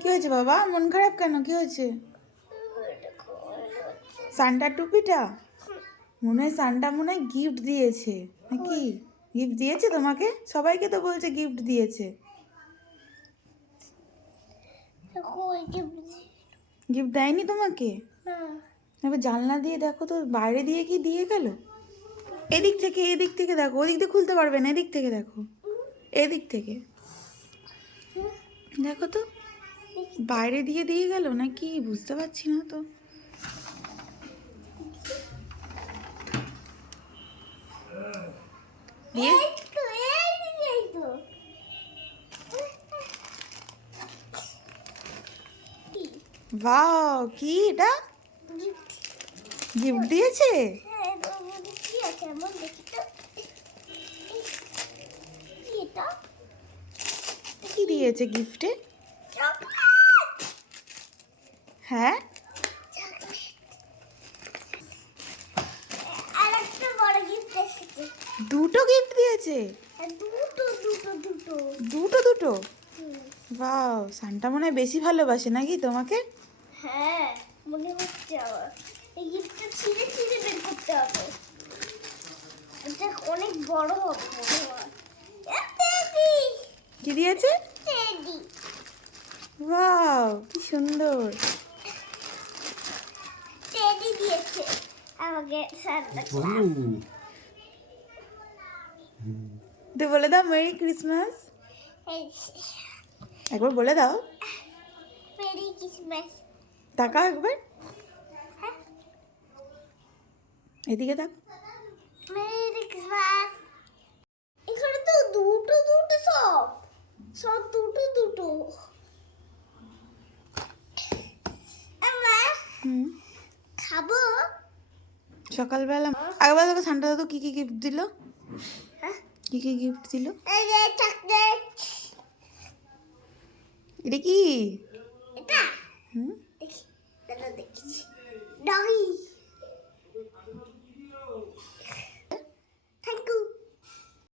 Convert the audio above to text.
কি হয়েছে বাবা, মন খারাপ কেন, কি হয়েছে? সান্টার টুপিটা মনে হয় সান্টা মনে হয় গিফট দিয়েছে নাকি? গিফট দিয়েছে তোমাকে? সবাইকে তো বলছে গিফট দিয়েছে। গিফট দেয়নি তোমাকে? এবার জানলা দিয়ে দেখো তো, বাইরে দিয়ে কি দিয়ে গেল? এদিক থেকে দেখো, ওদিক দিয়ে খুলতে পারবে না, এদিক থেকে দেখো, এদিক থেকে দেখো তো, বাইরে দিয়ে দিয়ে গেল নাকি বুঝতে পারছি না তো। বাহ, কি এটা গিফট দিয়েছে? কি দিয়েছে গিফটে? হ্যাঁ, দুটো গিফট দিয়েছে। দুটো দুটো? বাহ, সান্টা মনে হয় বেশি ভালোবাসে নাকি তোমাকে? হ্যাঁ, মনে হচ্ছে আমার এই গিফটটা ছিঁড়ে ছিঁড়ে বের করতে হবে। এটা অনেক বড় হবে মনে হয়। টেডি কি দিয়েছে? টেডি। বাহ, কি সুন্দর। টেডি দিয়েছে আমাকে সান্টা ক্লজ। তুই বলে দাও মেরি ক্রিসমাস, একবার বলে দাও। Merry Christmas. তাকাও একবার, এদিকে তাক। Merry Christmas. এখানে তো দুটো দুটো সব সব দুটো দুটো। হুম, খাবো সকালবেলা একবার তোকে সান্টা দাদু কি কি গিফট দিল? কি কি গিফট দিল? এই যে চকলেট। এটা কি? এটা হুম, দেখি দাদা দেখছি ডগি।